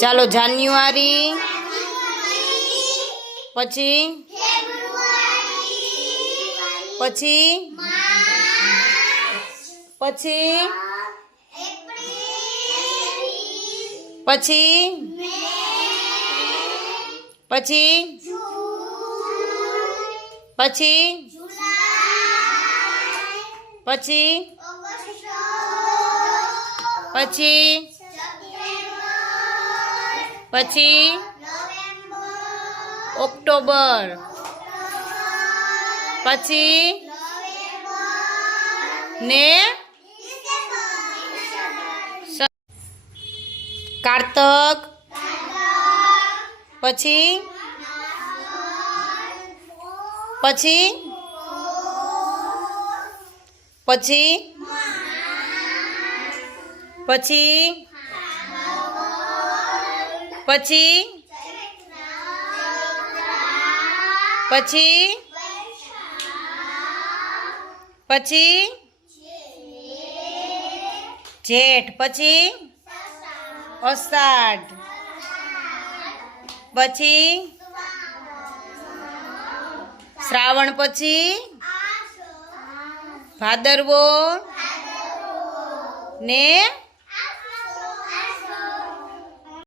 ચાલો જાન્યુઆરી, પછી પછી પછી પછી પછી પછી પછી પછી પછી ઓક્ટોબર, પછી ને કારતક, પછી પછી પછી પછી પછી પછી પછી જેઠ, પછી અષાઢ, પછી શ્રાવણ, પછી ભાદરવો ને